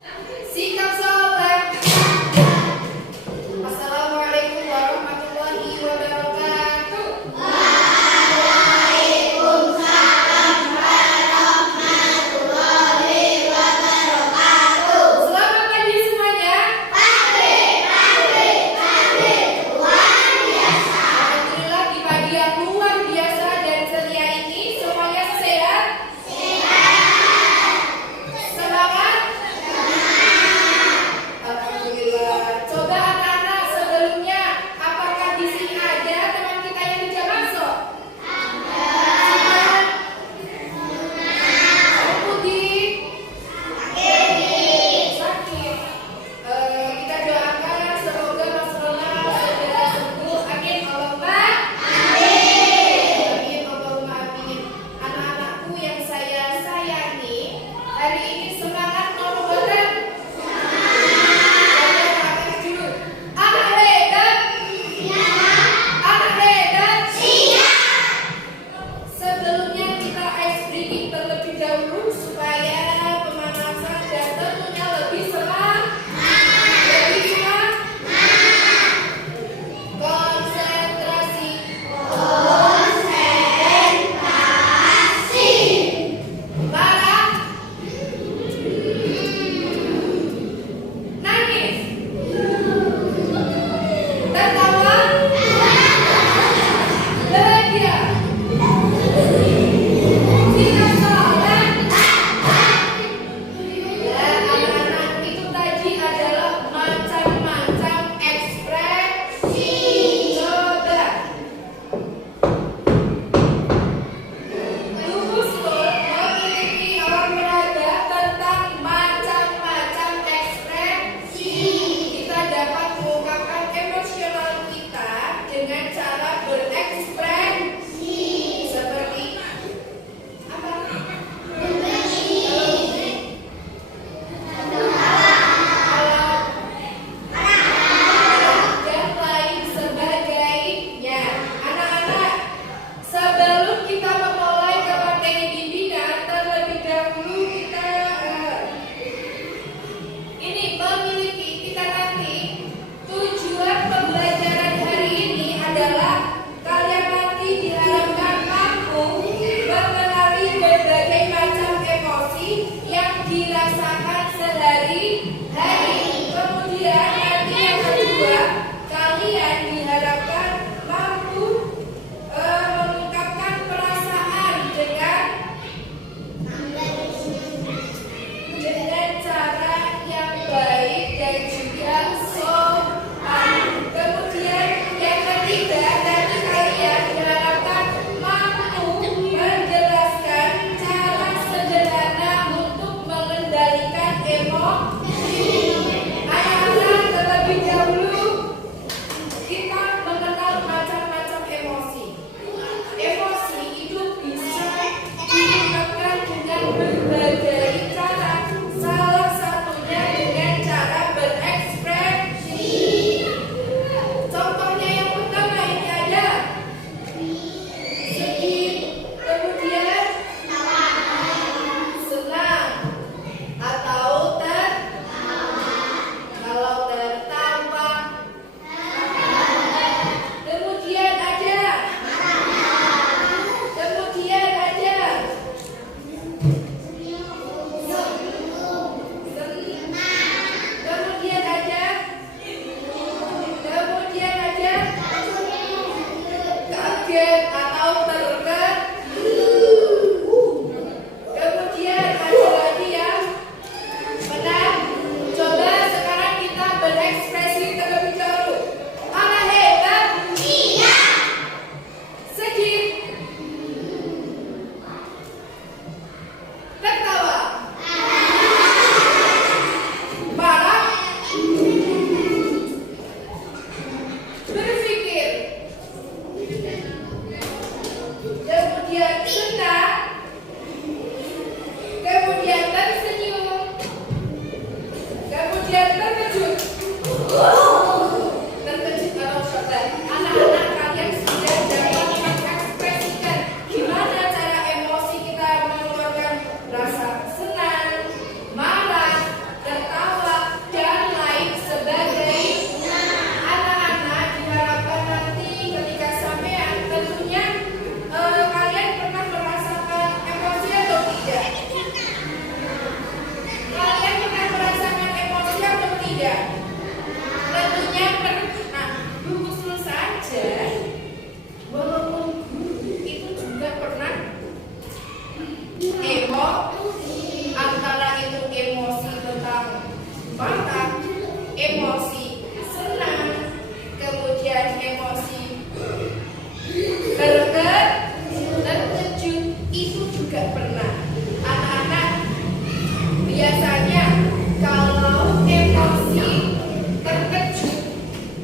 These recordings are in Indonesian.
Sikap soleh. Assalamualaikum warahmatullahi wabarakatuh. Selamat pagi semuanya. Alhamdulillah di pagi yang luar biasa dan ceria ini semuanya sehat. Semangat.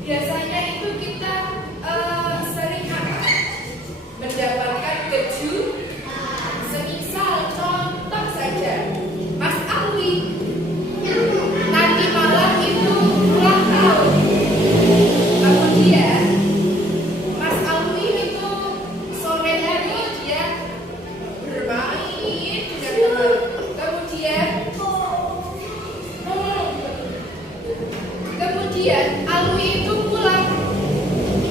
Biasanya itu kita sering apa? Mendapatkan semisal contoh saja Mas Alwi nanti malam itu ulang tahun. Kemudian Mas Alwi itu sore hari dia bermain dengan teman. Kemudian Alwi itu pulang.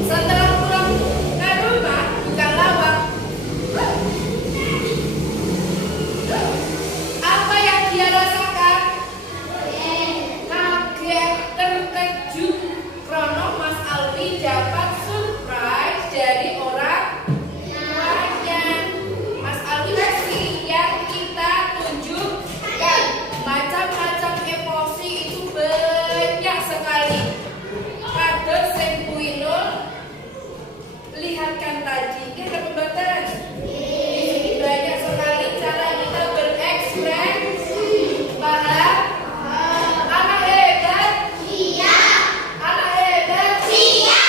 Setelah pulang ke rumah, buka lawang. Apa yang dia rasakan? Kaget, terkejut. Karena Mas Alwi dapat surprise dari orang tuanya. Mas Alwi kasih yang kita tunjukkan. Macam-macam emosi itu banyak sekali. Kados sing kuinul lihatkan tadi ada pembatasan. Di sini banyak sekali cara kita berekspresi. Paham? Anak hebat? Iya. Anak hebat? Iya.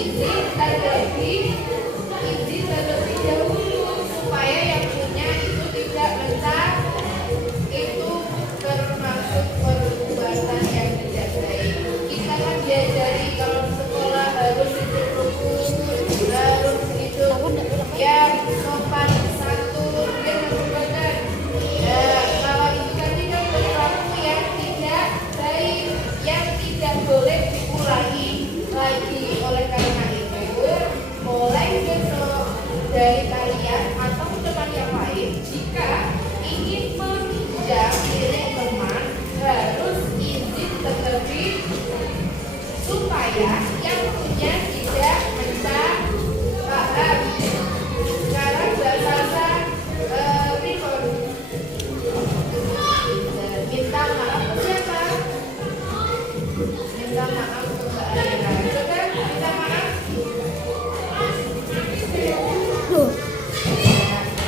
izin terlebih dahulu supaya yang punya itu tidak mencak. Itu termasuk perbuatan yang tidak baik. Kita kan diajari kalau di sekolah harus itu rukun, harus itu yang sopan santun dan perbuatan. Kalau itu kan tidak perilaku yang tidak baik, yang tidak boleh diulangi lagi. Oleh karena itu, mulai besok dari kalian atau teman yang lain, jika ingin meminjam milik teman harus izin terlebih supaya yang punya tidak mencak. Paham? Sekarang bahasa pribon. Minta maaf ke siapa? Minta maaf ke Mbak Aina. Coba minta maaf.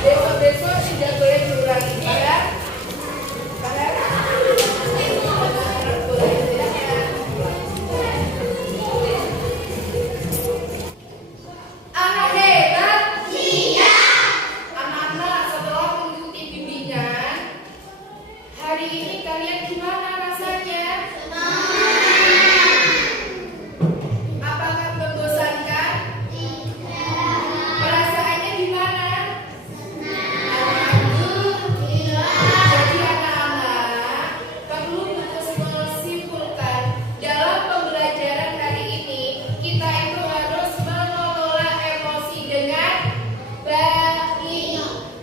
Besok-besok tidak boleh diulangi. Paham? Paham? Boleh silakan. Anak hebat. Anak-anak setelah mengikuti bimbingan hari ini kalian gimana rasanya? Apakah membosankan? Perasaannya gimana? Alhamdulillah. Jadi anak-anak perlu menyimpulkan dalam pembelajaran hari ini kita itu harus mengelola emosi dengan baik.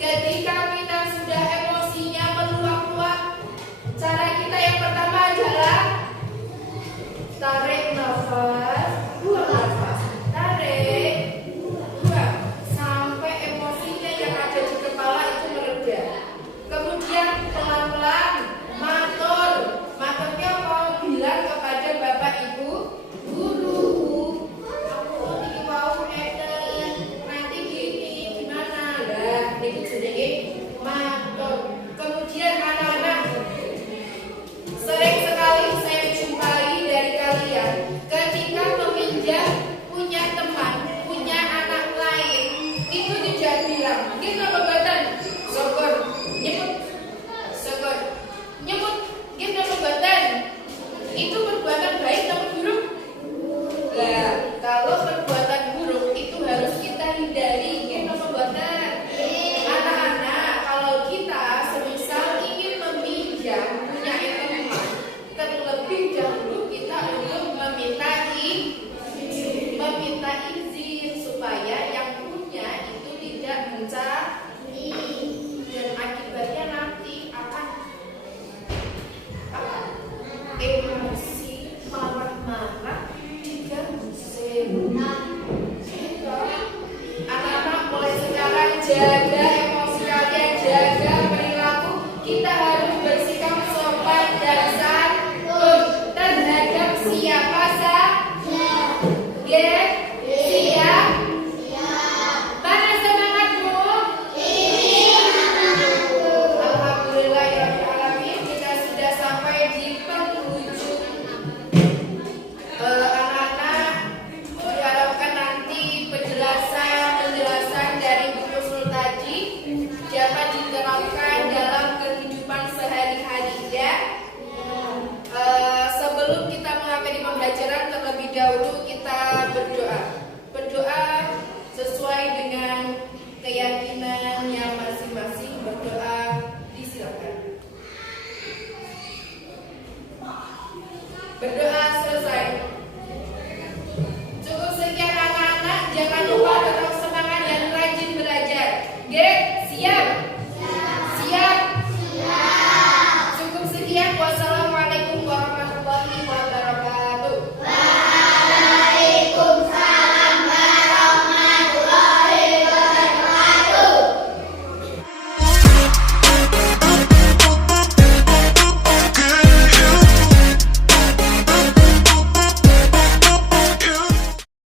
Ketika kita sudah emosinya meluap-luap, cara kita yang pertama adalah tarik nafas, buang nafas, tarik, buang, sampai emosinya yang ada di kepala itu mereda. Kemudian pelan-pelan matur, maturnya apa? Bilang kepada bapak ibu guru, aku ini mau eten, nanti gini gimana lah, itu jenenge matur. Kemudian anak-anak, sering sekali saya jumpai dari kalian ketika meminjam punya teman, punya anak lain, itu tidak bilang, kita pembatan, syukur, nyebut, kita pembatan. Itu perbuatan baik atau buruk? Nah, kalau perbuatan buruk itu harus kita hindari, kita pembatan. Anak-anak, kalau kita semisal ingin meminjam punya teman, terlebih dahulu kita untuk meminta izin supaya yang punya itu tidak mencari, dan akibatnya nanti akan emosi, marah-marah, diganggu. Anak-anak mulai sekarang jaga emosi kalian, jaga perilaku. Kita harus bersikap sopan dan santun terhadap siapa saja. Siap? Mana semangatmu? Alhamdulillah ya Rabbil Alamin, kita sudah sampai di penghujung. Anak-anak, diharapkan nanti penjelasan dari Bu Yusrul tadi dapat diterapkan dalam kehidupan sehari-hari ya. Sebelum kita mengakhiri pembelajaran, terlebih dahulu kita berdoa sesuai dengan keyakinannya masing-masing. Berdoa, disilakan. Berdoa